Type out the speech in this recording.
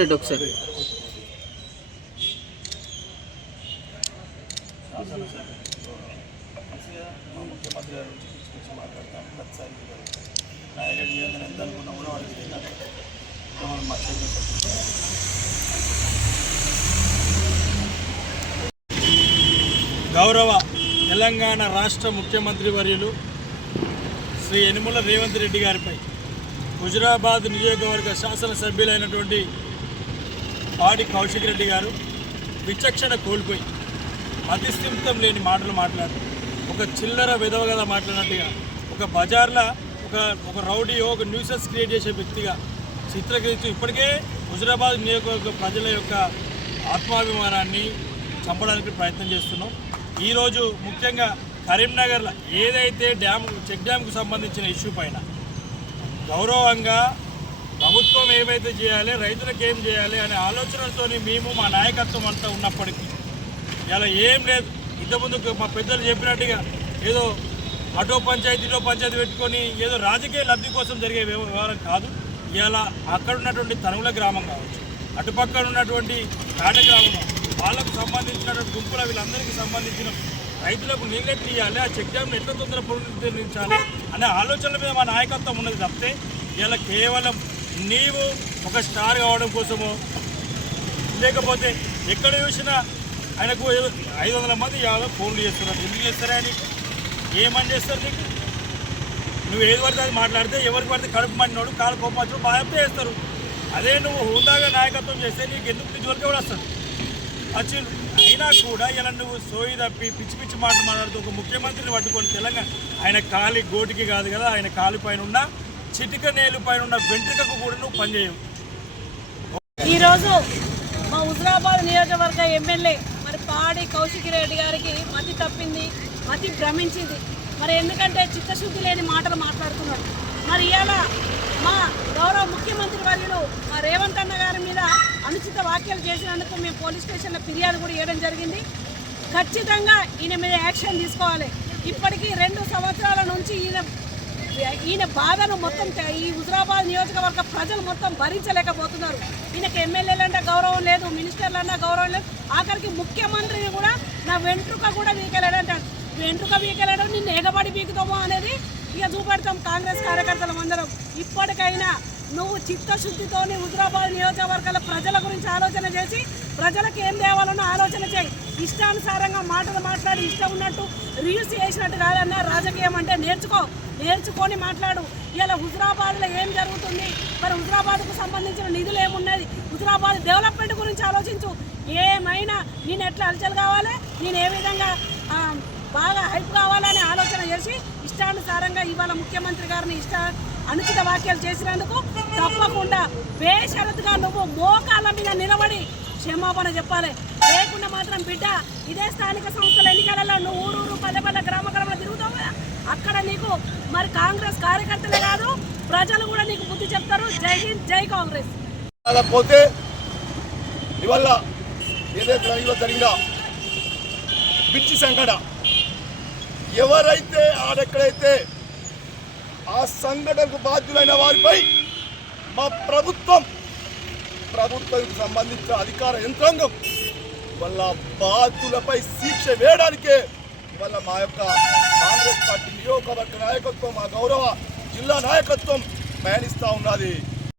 ఇటు ఒకసారి. ముఖ్యమంత్రి గారు వచ్చి మాట్లాడతాను ప్రతిసారి నాయకుడు ఎంత అనుకున్నా కూడా వాళ్ళకి మనం మాట్లాడుకుంటాం గౌరవ తెలంగాణ రాష్ట్ర ముఖ్యమంత్రి వర్యులు శ్రీ యనుమల రేవంత్ రెడ్డి గారిపై హుజురాబాద్ నియోజకవర్గ శాసనసభ్యులైనటువంటి పాడి కౌశిక్ రెడ్డి గారు విచక్షణ కోల్పోయి అతిస్థిమితం లేని మాటలు మాట్లాడు ఒక చిల్లర విధవగా మాట్లాడినట్టుగా ఒక బజార్లో ఒక ఒక రౌడీ ఒక న్యూసెస్ క్రియేట్ చేసే వ్యక్తిగా చిత్రీకరిస్తూ ఇప్పటికే హుజురాబాద్ నియోజకవర్గ ప్రజల యొక్క ఆత్మాభిమానాన్ని చంపడానికి ప్రయత్నం చేస్తున్నాం. ఈరోజు ముఖ్యంగా కరీంనగర్లో ఏదైతే డ్యామ్ చెక్ డ్యామ్కు సంబంధించిన ఇష్యూ పైన గౌరవంగా ప్రభుత్వం ఏమైతే చేయాలి రైతులకు ఏం చేయాలి అనే ఆలోచనలతో మేము మా నాయకత్వం అంతా ఉన్నప్పటికీ ఇలా ఏం లేదు. ఇంతకుముందు మా పెద్దలు చెప్పినట్టుగా ఏదో అటో పంచాయతీ ఇటో పంచాయతీ పెట్టుకొని ఏదో రాజకీయ లబ్ధి కోసం జరిగే వ్యవహారం కాదు. ఇలా అక్కడ ఉన్నటువంటి తనువుల గ్రామం కావచ్చు అటుపక్కన ఉన్నటువంటి కాట గ్రామం వాళ్ళకు సంబంధించినటువంటి గుంపుల వీళ్ళందరికీ సంబంధించిన రైతులకు నీళ్ళెట్లు ఇవ్వాలి ఆ చెక్ డ్యామ్ని ఎట్లా తొందర పునరుద్ధరించాలి అనే ఆలోచనల మీద మా నాయకత్వం ఉన్నది తప్పితే ఇలా కేవలం నీవు ఒక స్టార్ కావడం కోసమో లేకపోతే ఎక్కడ చూసినా ఆయనకు ఐదు వందల మంది యాభై ఫోన్లు చేస్తున్నారు. ఎందుకు చేస్తారా అని ఏమని చేస్తారు నీకు? నువ్వు ఏది పడితే అది మాట్లాడితే ఎవరికి పడితే కడుపు మండినోడు కాలు కోపాచుడు వచ్చినోడు బాగా చేస్తారు. అదే నువ్వు హుందాగా నాయకత్వం చేస్తే నీకు ఎందుకు నీ జోలికి కూడా వస్తుంది వచ్చి అయినా కూడా ఇలా నువ్వు సోయి తప్పి పిచ్చి పిచ్చి మాటలు మాట్లాడుతూ ఒక ముఖ్యమంత్రిని పట్టుకొని తెలంగాణ ఆయన కాలి గోటికి కాదు కదా ఆయన కాలు పైన ఉన్న చిటిక నేలు పైన ఉన్న వెంట్రుకకు కూడా నువ్వు పనిచేయవు. ఈరోజు మా హుజరాబాద్ నియోజకవర్గ ఎమ్మెల్యే మరి పాడి కౌశిక్ రెడ్డి గారికి మతి తప్పింది మతి భ్రమించింది. మరి ఎందుకంటే చిత్తశుద్ధి లేని మాటలు మాట్లాడుతున్నాడు. మరి ఇవాళ మా గౌరవ ముఖ్యమంత్రి వర్యులు మా రేవంత్ అన్న గారి మీద అనుచిత వ్యాఖ్యలు చేసినందుకు మేము పోలీస్ స్టేషన్లో ఫిర్యాదు కూడా ఇవ్వడం జరిగింది. ఖచ్చితంగా ఈయన మీద యాక్షన్ తీసుకోవాలి. ఇప్పటికీ రెండు సంవత్సరాల నుంచి ఈయన ఈయన బాధను మొత్తం ఈ హుజరాబాద్ నియోజకవర్గ ప్రజలు మొత్తం భరించలేకపోతున్నారు. ఈయనకి ఎమ్మెల్యేలు అంటే గౌరవం లేదు మినిస్టర్లు గౌరవం లేదు. ఆఖరికి ముఖ్యమంత్రిని కూడా నా వెంట్రుక కూడా వీకెళ్ళాడంట. వెంట్రుక వీకెళ్ళడం నిన్ను ఎగబడి వీకుతామో అనేది ఇక చూపెడతాం కాంగ్రెస్ కార్యకర్తలం అందరం. ఇప్పటికైనా నువ్వు చిత్తశుద్ధితోని హుజరాబాద్ నియోజకవర్గాల ప్రజల గురించి ఆలోచన చేసి ప్రజలకు ఏం తేవాలనో ఆలోచన చేయి. ఇష్టానుసారంగా మాటలు మాట్లాడి ఇష్టం ఉన్నట్టు రీల్స్ చేసినట్టు కాదన్న రాజకీయం అంటే నేర్చుకో. నేర్చుకొని మాట్లాడు. ఇలా హుజరాబాద్లో ఏం జరుగుతుంది? మరి హుజరాబాద్కు సంబంధించిన నిధులు ఏమున్నది హుజరాబాద్ డెవలప్మెంట్ గురించి ఆలోచించు. ఏమైనా నేను ఎట్లా అలచలు కావాలి? నేను ఏ విధంగా బాగా హైప్ కావాలనే ఆలోచన చేసి ఇష్టానుసారంగా ఇవాళ ముఖ్యమంత్రి గారిని ఇష్ట అనుచిత వ్యాఖ్యలు చేసినందుకు తప్పకుండా బేషరతుగా నువ్వు మోకాళ్ళ మీద నిలబడి క్షమాపణ చెప్పాలి. లేకుండా మాత్రం బిడ్డ ఇదే స్థానిక సంస్థల ఎన్నికలలో నువ్వు ఊరూరు పల్లె పల్లె గ్రామ గ్రామంలో తిరుగుతావు కదా? అక్కడ నీకు మరి కాంగ్రెస్ కార్యకర్తలే కాదు ప్రజలు కూడా నీకు బుద్ధి చెప్తారు. జై హింద్ జై కాంగ్రెస్. పోతే ఇవల్ల ఏదైతే జరిగిన పిచ్చి సంఘటన. ఎవరైతే ఆడెక్కడైతే ఆ సంఘటనకు బాధ్యులైన వారిపై మా ప్రభుత్వం ప్రభుత్వానికి సంబంధించిన అధికార యంత్రాంగం వాళ్ళ బాధ్యులపై శిక్ష వేయడానికే ఇవాళ మా యొక్క కాంగ్రెస్ పార్టీ నియోజకవర్గ నాయకత్వం మా గౌరవ జిల్లా నాయకత్వం పయనిస్తూ ఉన్నది.